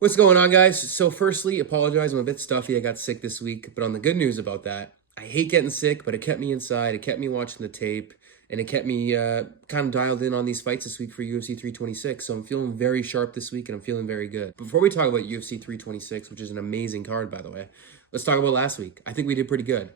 What's going on, guys? So firstly, apologize. I'm a bit stuffy. I got sick this week. But on the good news about that, I hate getting sick, but it kept me inside. It kept me watching the tape. And it kept me kind of dialed in on these fights this week for UFC 326. So I'm feeling very sharp this week, and I'm feeling very good. Before we talk about UFC 326, which is an amazing card, by the way, let's talk about last week. I think we did pretty good.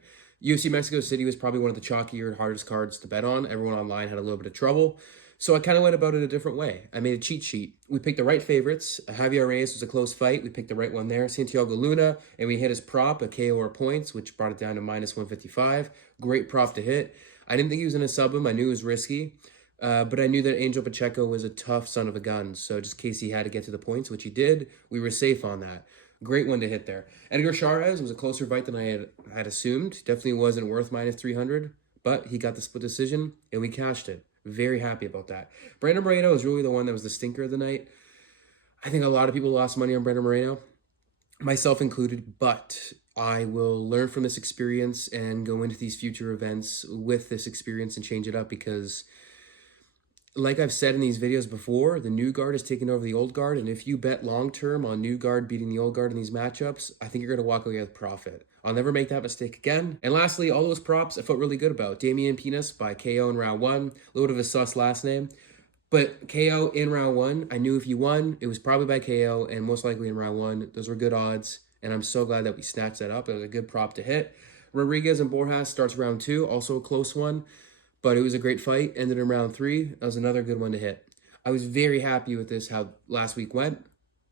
UFC Mexico City was probably one of the chalkier, hardest cards to bet on. Everyone online had a little bit of trouble. So I kind of went about it a different way. I made a cheat sheet. We picked the right favorites. Javier Reyes was a close fight. We picked the right one there. Santiago Luna, and we hit his prop, a KO or points, which brought it down to minus 155. Great prop to hit. I didn't think he was going to sub him. I knew it was risky. But I knew that Angel Pacheco was a tough son of a gun. So just in case he had to get to the points, which he did, we were safe on that. Great one to hit there. Edgar Chairez was a closer fight than I had assumed. Definitely wasn't worth minus 300, but he got the split decision, and we cashed it. Very happy about that. Brandon Moreno is really the one that was the stinker of the night. I think a lot of people lost money on Brandon Moreno, myself included, but I will learn from this experience and go into these future events with this experience and change it up because, like I've said in these videos before, the new guard is taking over the old guard, and if you bet long-term on new guard beating the old guard in these matchups, I think you're going to walk away with profit. I'll never make that mistake again. And lastly, all those props I felt really good about. Damian Pinas by KO in round 1, a little bit of a sus last name, but KO in round 1, I knew if he won, it was probably by KO, and most likely in round 1. Those were good odds, and I'm so glad that we snatched that up. It was a good prop to hit. Rodriguez and Borjas starts round 2, also a close one. But it was a great fight. Ended in round 3. That was another good one to hit. I was very happy with this, how last week went.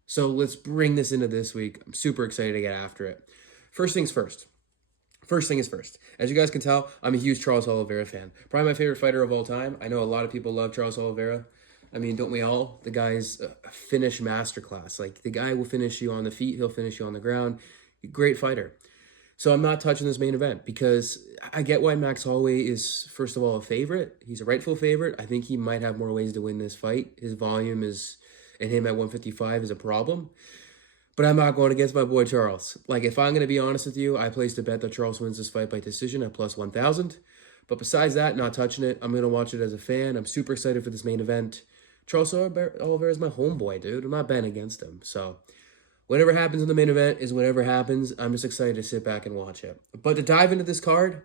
So let's bring this into this week. I'm super excited to get after it. First things first. First thing is first. As you guys can tell, I'm a huge Charles Oliveira fan. Probably my favorite fighter of all time. I know a lot of people love Charles Oliveira. I mean, don't we all? The guy's a finish masterclass. Like, the guy will finish you on the feet. He'll finish you on the ground. Great fighter. So I'm not touching this main event because I get why Max Holloway is, first of all, a favorite. He's a rightful favorite. I think he might have more ways to win this fight. His volume is, and him at 155 is a problem. But I'm not going against my boy Charles. Like, if I'm going to be honest with you, I placed a bet that Charles wins this fight by decision at plus 1,000. But besides that, not touching it. I'm going to watch it as a fan. I'm super excited for this main event. Charles Oliveira is my homeboy, dude. I'm not betting against him. So whatever happens in the main event is whatever happens. I'm just excited to sit back and watch it. But to dive into this card,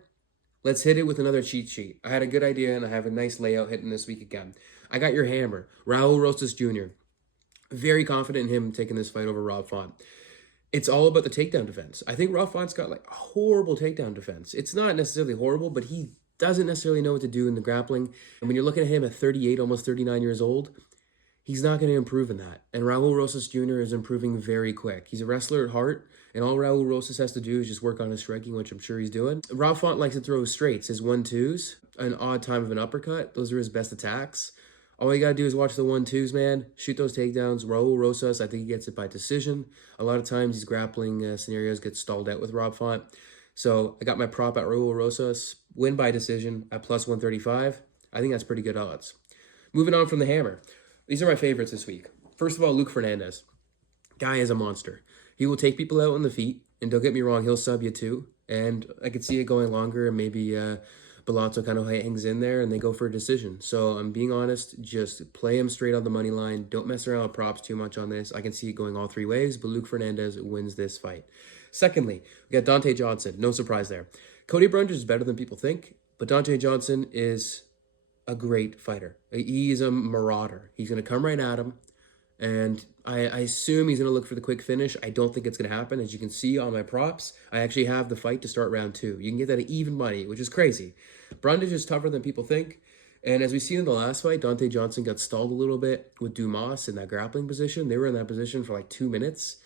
let's hit it with another cheat sheet. I had a good idea, and I have a nice layout hitting this week again. I got your hammer, Raul Rosas Jr. Very confident in him taking this fight over Rob Font. It's all about the takedown defense. I think Rob Font's got like a horrible takedown defense. It's not necessarily horrible, but he doesn't necessarily know what to do in the grappling. And when you're looking at him at 38, almost 39 years old, he's not going to improve in that. And Raul Rosas Jr. is improving very quick. He's a wrestler at heart, and all Raul Rosas has to do is just work on his striking, which I'm sure he's doing. Rob Font likes to throw straights, his 1-2s, an odd time of an uppercut. Those are his best attacks. All you got to do is watch the 1-2s, man. Shoot those takedowns. Raul Rosas, I think he gets it by decision. A lot of times these grappling scenarios get stalled out with Rob Font. So I got my prop at Raul Rosas. Win by decision at plus 135. I think that's pretty good odds. Moving on from the hammer. These are my favorites this week. First of all, Luke Fernandez. Guy is a monster. He will take people out on the feet, and don't get me wrong, he'll sub you too. And I could see it going longer, and maybe Bellato kind of hangs in there, and they go for a decision. So I'm being honest, just play him straight on the money line. Don't mess around with props too much on this. I can see it going all three ways, but Luke Fernandez wins this fight. Secondly, we got Dante Johnson. No surprise there. Cody Brundage is better than people think, but Dante Johnson is a great fighter. He's a marauder. He's going to come right at him, and I assume he's going to look for the quick finish. I don't think it's going to happen. As you can see on my props, I actually have the fight to start round 2. You can get that at even money, which is crazy. Brundage is tougher than people think, and as we seen in the last fight, Dante Johnson got stalled a little bit with Dumas in that grappling position. They were in that position for like 2 minutes,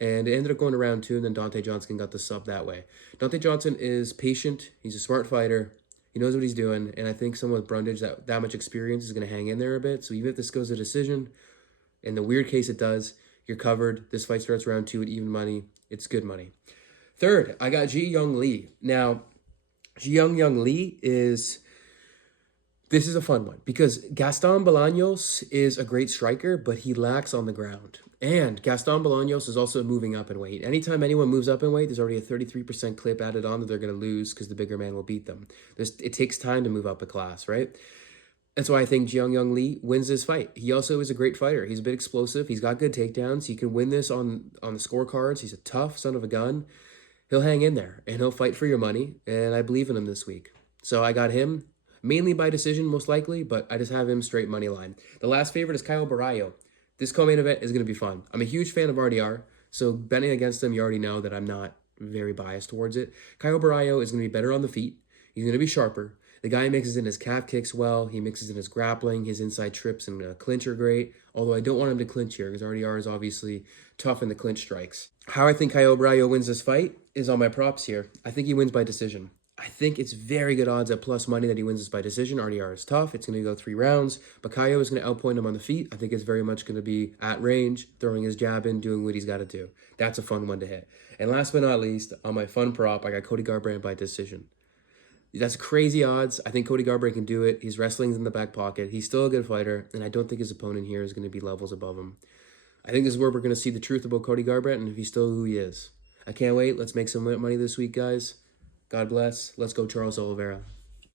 and it ended up going to round 2, and then Dante Johnson got the sub that way. Dante Johnson is patient. He's a smart fighter. He knows what he's doing, and I think someone with Brundage, that much experience, is going to hang in there a bit. So even if this goes to decision, in the weird case it does, you're covered. This fight starts round 2 at even money. It's good money. Third, I got Ji Young Lee. Now, Ji Young Lee is... This is a fun one because Gaston Bolaños is a great striker, but he lacks on the ground. And Gaston Bolaños is also moving up in weight. Anytime anyone moves up in weight, there's already a 33% clip added on that they're going to lose because the bigger man will beat them. It takes time to move up a class, right? That's why I think Jiang Young Lee wins this fight. He also is a great fighter. He's a bit explosive. He's got good takedowns. He can win this on the scorecards. He's a tough son of a gun. He'll hang in there and he'll fight for your money. And I believe in him this week. So I got him mainly by decision, most likely, but I just have him straight money line. The last favorite is Caio Baralho. This co-main event is going to be fun. I'm a huge fan of RDR, so betting against him, you already know that I'm not very biased towards it. Caio Baralho is going to be better on the feet. He's going to be sharper. The guy mixes in his calf kicks well. He mixes in his grappling. His inside trips and clinch are great. Although I don't want him to clinch here because RDR is obviously tough in the clinch strikes. How I think Caio Baralho wins this fight is on my props here. I think he wins by decision. I think it's very good odds at plus money that he wins this by decision. RDR is tough. It's going to go 3 rounds. But Caio is going to outpoint him on the feet. I think it's very much going to be at range, throwing his jab in, doing what he's got to do. That's a fun one to hit. And last but not least, on my fun prop, I got Cody Garbrandt by decision. That's crazy odds. I think Cody Garbrandt can do it. His wrestling's in the back pocket. He's still a good fighter, and I don't think his opponent here is going to be levels above him. I think this is where we're going to see the truth about Cody Garbrandt and if he's still who he is. I can't wait. Let's make some money this week, guys. God bless. Let's go, Charles Oliveira.